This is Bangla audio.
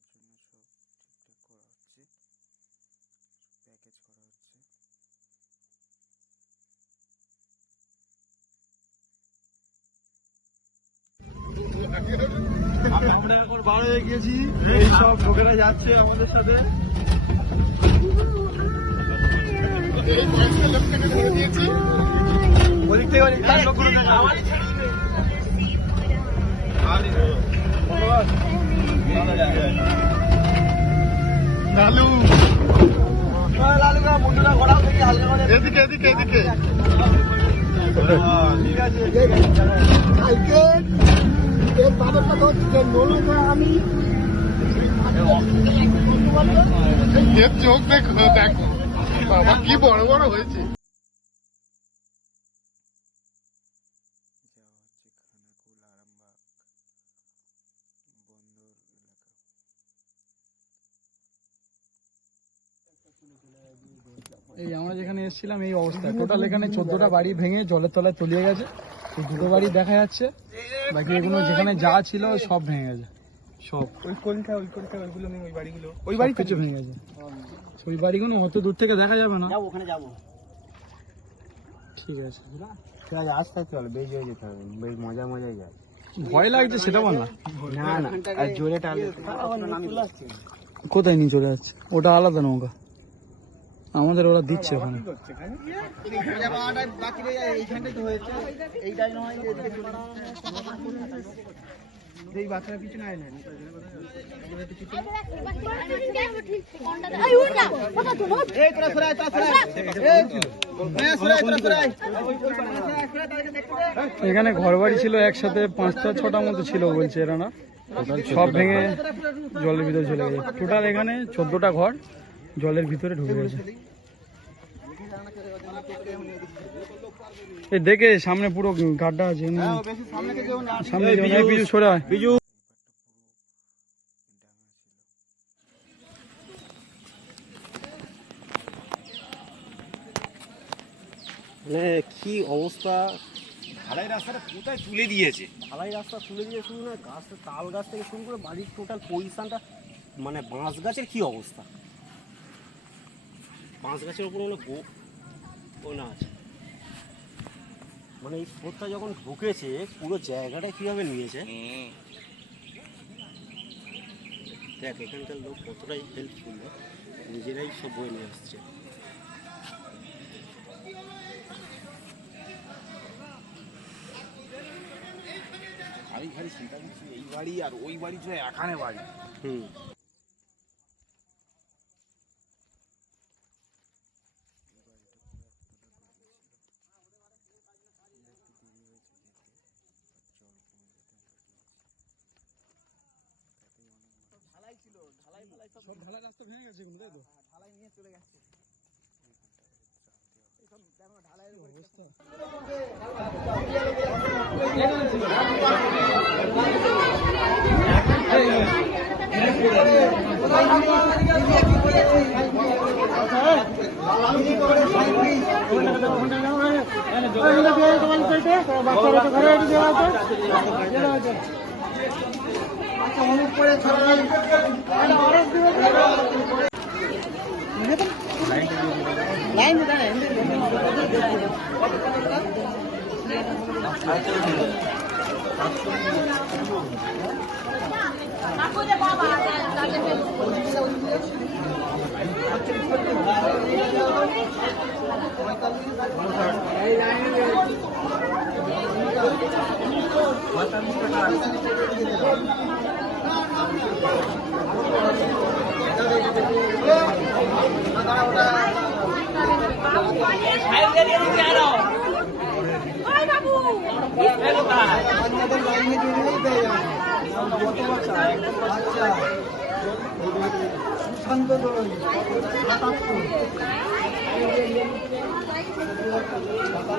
ঢোকার জন্য সব ঠিকঠাক করা হচ্ছে, প্যাকেজ করা হচ্ছে। আমরা এখন বার হয়ে গেছি, এই সব লোকেরা যাচ্ছে আমাদের সাথে। এদিকে এদিকে এদিকে চোখ দেখো, দেখো বাবা কি বড় বড় হয়েছে। যাওয়া হচ্ছে খানাকুল আরামবাগ বন্দর এলাকা। এই আমরা যেখানে এসেছিলাম এই অবস্থা, টোটাল এখানে 14টা বাড়ি ভেঙে জলের তলায় তলিয়ে গেছে। এই দুটো বাড়ি দেখা যাচ্ছে, বাকি এগুলো যেখানে যা ছিল সব ভেঙে গেছে। সব ওইগুলো নেই, ওই বাড়িগুলো, ওই বাড়ি কিছু ভেঙে গেছে। ওই বাড়িগুলো অত দূর থেকে দেখা যাবে না, ওখানে যাবো। ঠিক আছে, আস্তে আস্তে চলো, বেশ হয়ে যেতে হবে, বেশ মজা মজাই যায়। ভয় লাগছে সেটা বল না। না না, আর জোরে টানলে কোথায় নিয়ে চলে যাচ্ছে, ওটা আলাদা নৌকা, আমাদের ওরা দিচ্ছে ওখানে। এই বাচ্চারা পিছনে আয় না, এখানে ঘর বাড়ি ছিল একসাথে 5-6টা মতো ছিল বলছে এরা, না সব ভেঙে জলের ভিতরে চলে গেছে। টোটাল এখানে 14টা ঘর জলের ভিতরে ঢুকে গেছে। এই দেখে সামনে পুরো গাড্ডা আছে, সামনে বিজু সরে আয়। বিজু কি অবস্থা, ঢালাই রাস্তাটা কোথায় তুলে দিয়েছে, ঢালাই রাস্তা তুলে দিয়ে শুরু না, গাছ তাল গাছ থেকে শুরু করে বাড়ির টোটাল পজিশনটা, মানে বাঁশ গাছের কি অবস্থা, বাঁশ গাছের উপরে না আছে, মানে এই স্রোতটা যখন ঢুকেছে পুরো জায়গাটা কিভাবে নিয়েছে। দেখ এখানকার লোক কতটাই হেল্পফুল, নিজেরাই সব বয়ে নিয়ে আসছে। ভারী ভারী চিন্তা করছি, এই বাড়ি আর ওই বাড়ি তো এখানে বাড়ি। ঢালাই ছিল, ঢালাই সব ঢালাই রাস্তা ভেঙে গেছে, তাই তো ঢালাই নিয়ে চলে গেছে। ঢালাইয়ের অবস্থা